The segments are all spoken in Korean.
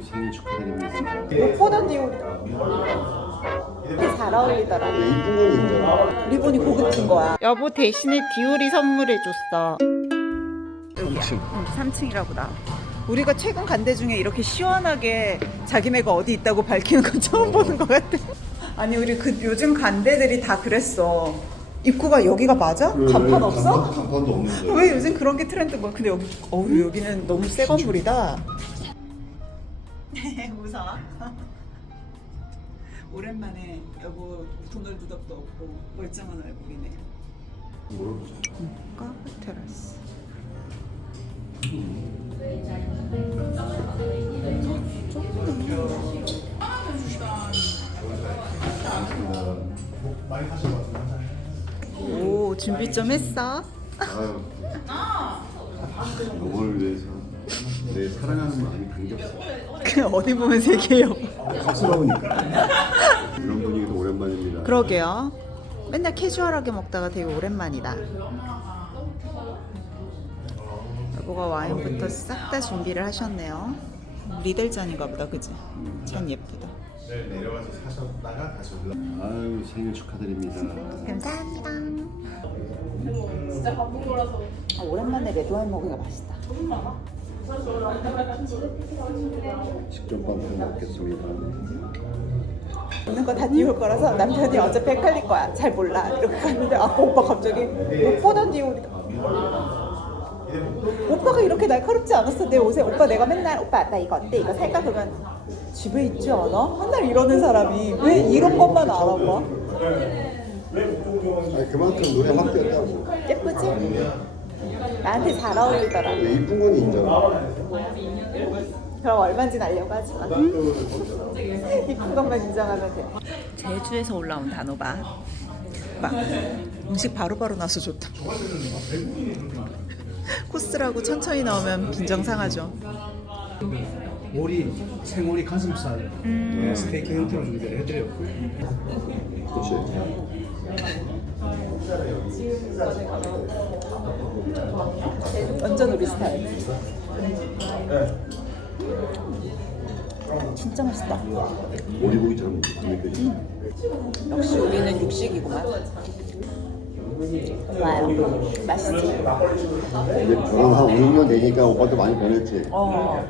아유 생일 축하드립니다. 못 보던 디올이다. 되게 잘 어울리더라. 이쁜 건 인정. 리본이 고급진 거야. 여보 대신에 디올이 선물해줬어. 여기야. 3층. 응, 3층이라고 나. 우리가 최근 간 데 중에 이렇게 시원하게 자기네가 어디 있다고 밝히는 건 처음 보는 것 같아. 아니 우리 그 요즘 간 데들이 다 그랬어. 입구가 여기가 맞아? 간판 없어? 간판도 없는데. 왜 요즘 그런 게 트렌드 뭐야? 근데 여기 어우 여기는 너무 새 건물이다. 무서워. 오랜만에 여보 도널드 덕도 없고 멀쩡한 얼굴이네. 물어보자. 카페 테라스. 오 준비 좀 했어? 아유. 너를 위해서 내 사랑하는 마음이 담겼어. 그 어디 보면 세계요. 쑥스러우니까. 이런 분위기도 오랜만입니다. 그러게요. 맨날 캐주얼하게 먹다가 되게 오랜만이다. 여보가 와인부터 싹 다 준비를 하셨네요. 리델 잔인가 보다, 그지? 참 예쁘다. 내려가서 사셨다가 다시 올라. 아유 생일 축하드립니다. 감사합니다. 아, 오랜만에 레드와인 먹으니까 맛있다. 직접 방송 먹겠습니다. 있는 거 다 디올 거라서 남편이 어차피 헷갈릴 거야. 잘 몰라. 이렇게 갔는데 아까 오빠 갑자기 못 보던 디올이다. 오빠가 이렇게 날카롭지 않았어 내 옷에 오빠 내가 맨날 오빠 나 이거 어때 이거 살까 그러면 집에 있지 않아? 맨날 이러는 사람이 왜 이런 것만 알아봐? 아니 그만큼 노래 확 뛰었다고. 예쁘지? 나한테 잘 어울리더라 이쁜 건 인정. 그럼 얼마인지 알려고 하지 마 이쁜 것만 인정하면 돼. 제주에서 올라온 단호박. 막 음식 바로바로 나서 좋다. 코스라고 천천히 나오면 빈정 상하죠 오리, 생오리 가슴살 음. 네, 스테이크 형태로 준비를. 그렇지. 완전 우리 스타일. 진짜 맛있다. 오리고기처럼 느껴지. 역시 우리는 육식이구만. 좋아요. 맛있지? 이제 결혼 한 5, 6년 되니까 오빠도 많이 변했지. 어,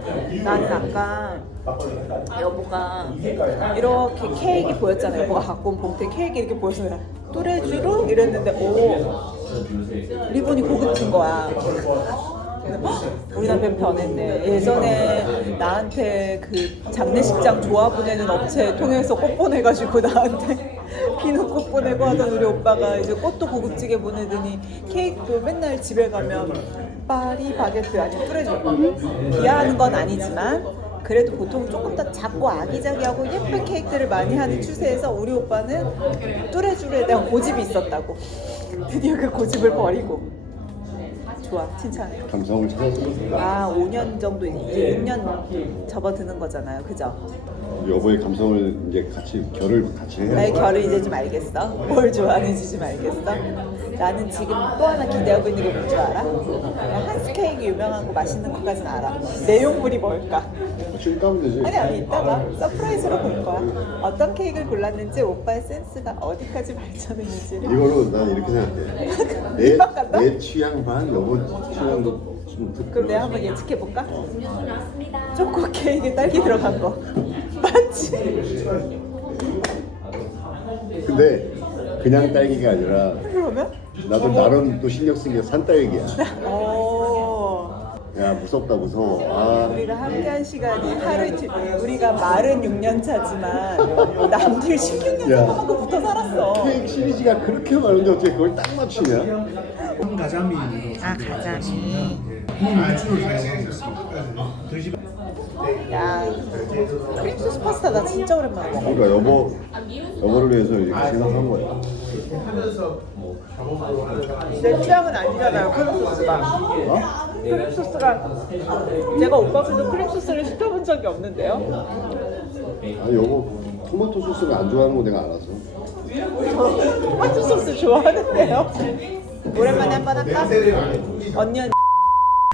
나는 아까 여보가 이렇게 케이크 보였잖아. 여보가 갖고 온 봉투에 케이크 이렇게 내가 또래주로 이랬는데 오 리본이 고급진 거야. 헉, 우리 남편 변했네. 예전에 나한테 그 장례식장 좋아 보내는 업체 통해서 꽃 보내가지고 나한테 피는 꽃 보내고 하던 우리 오빠가 이제 꽃도 고급지게 보내더니 케이크도 맨날 집에 가면 파리 바게트 아니면 뚜레쥬 비하하는 건 아니지만 그래도 보통 조금 더 작고 아기자기하고 예쁜 케이크들을 많이 하는 추세에서 우리 오빠는 뚜레쥬에 대한 고집이 있었다고. 드디어 그 고집을 버리고 좋아 칭찬해 감성을 찾아서 아 5년 정도 이제 6년 접어드는 거잖아요 그죠? 여보의 감성을 이제 같이 결을 같이 해야 나의 결을 이제 좀 알겠어? 뭘 좋아하는지 좀 알겠어? 나는 지금 또 하나 기대하고 있는 게 뭔 줄 알아? 한스 케이크 유명한 거 맛있는 것까지는 알아 내용물이 뭘까? 칠까면 되지. 아니 아니 이따가 서프라이즈로 볼 거야 어떤 케이크를 골랐는지 오빠의 센스가 어디까지 발전했는지를 이걸로 난 이렇게 생각해. 내, 입학 간다? 내 취향 반, 여보 취향도 좀 듣고. 그럼 내가 한번 예측해 볼까? 초코 케이크에 딸기 들어간 거 맞지? 근데 그냥 딸기가 아니라 그러면? 나도 나름 또 신경 쓴 게 산딸기야. 오 야 무섭다 무서워. 아 우리가 함께한 시간이 하루 이틀 우리가 말은 6년 차지만 남들 16년 야. 동안 붙어 살았어 케이크 시리즈가 그렇게 많은데 어떻게 그걸 딱 맞추냐? 가자미. 아 가자미 물주를 사용하고 있습니다. 야 크림소스 파스타 나 진짜 오랜만에 먹어 그러니까 여보 여보를 위해서 이렇게 생각한 거야. 내 취향은 아니잖아요 크림소스가 어? 크림소스가 제가 오빠 앞에서 크림소스를 시켜본 적이 없는데요 아 여보 토마토 소스를 안 좋아하는 거 내가 알아서. 저 토마토 소스 좋아하는데요 오랜만에 한번 할까? 언니 언니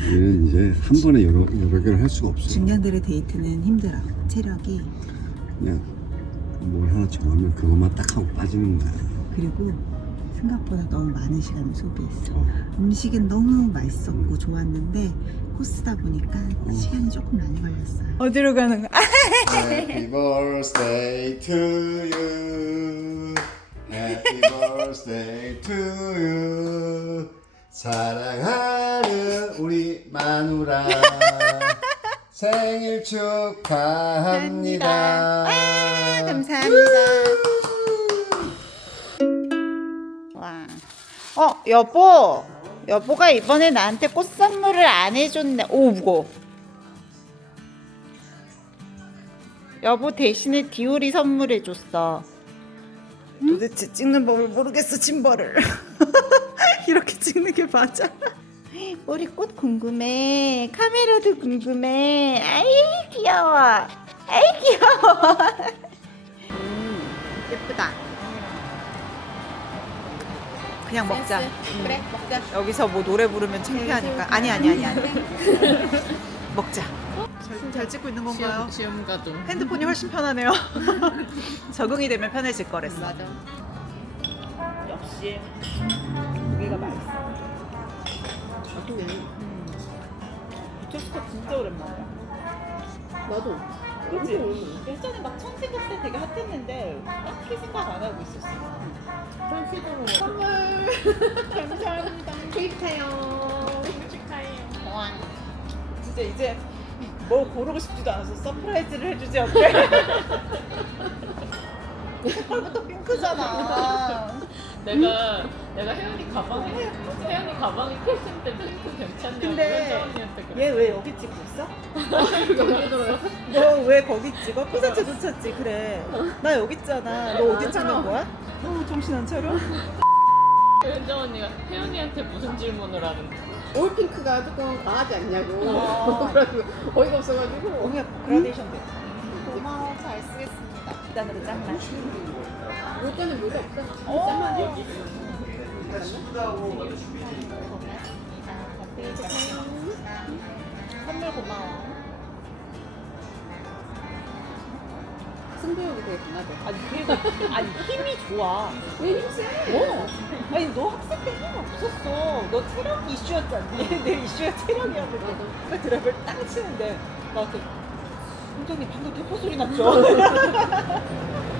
얘는 이제 한 번에 여러 여러 개를 할 수가 없어. 중년들의 데이트는 힘들어. 체력이 그냥 뭘 하나 정하면 그것만 딱 하고 빠지는 거야. 그리고 생각보다 너무 많은 시간을 소비했어. 어. 음식은 너무 맛있었고 좋았는데 코스다 보니까 시간이 조금 많이 걸렸어요. 어디로 가는 거야? Happy birthday to you. Happy birthday to you. 사랑하는 마누라. 생일 축하합니다. 감사합니다. 와. 어, 여보. 여보가 이번에 나한테 꽃 선물을 안 해줬네. 오, 무거워. 여보 대신에 디올이 선물해줬어. 도대체 찍는 법을 모르겠어, 짐벌을. 이렇게 찍는 게 맞아? 우리 꽃 궁금해. 카메라도 궁금해. 아이, 귀여워. 아이, 귀여워. 음, 예쁘다. 그냥 먹자. 그래 먹자 여기서 뭐 노래 부르면 창피하니까. 아니 아니 아니 아니. 먹자. 잘, 잘 찍고 있는 건가요? 시험 가도 핸드폰이 훨씬 편하네요. 적응이 되면 편해질 거랬어. 맞아 역시 고기가 맛있어. 저도. 부처스컵 진짜 오랜만이야. 나도. 그렇지? 예전에 막 청생 갔을 때 되게 핫했는데 딱히 생각 안 하고 있었어. 선식으로 선물! 감사합니다. 축하해요. 축하해요. 진짜 이제 뭘 고르고 싶지도 않아서 서프라이즈를 해주지 어때? 색깔부터 핑크잖아. 내가 내가 혜연이 가방에 혜연이 가방에 캡슐 때 핑크 괜찮냐고 근데 얘 왜 여기 찍고 있어? 너 왜 거기 찍어? 포사체 놓쳤지 그래. 나 여기 있잖아. 너 어디 찍는 거야? 어, 정신 안 차려? 현정 언니가 혜연이한테 무슨 질문을 하는데 올 핑크가 조금 과하지 않냐고. 어. 그래가지고 어이가 없어가지고. 오늘 그라데이션 돼. 짠맛. 올 때는 뭐가 없어. 어. 선물 고마워. 승부욕이 되게 강하대. 아니 그리고 아니 힘이 좋아. 왜 힘세? 어. 아니 너 학생 때 힘 없었어. 너 체력 이슈였잖니. 내 이슈가 체력이었는데. 그 드랍을 땅 치는데 나한테 선생님 방금 대포 소리 났죠?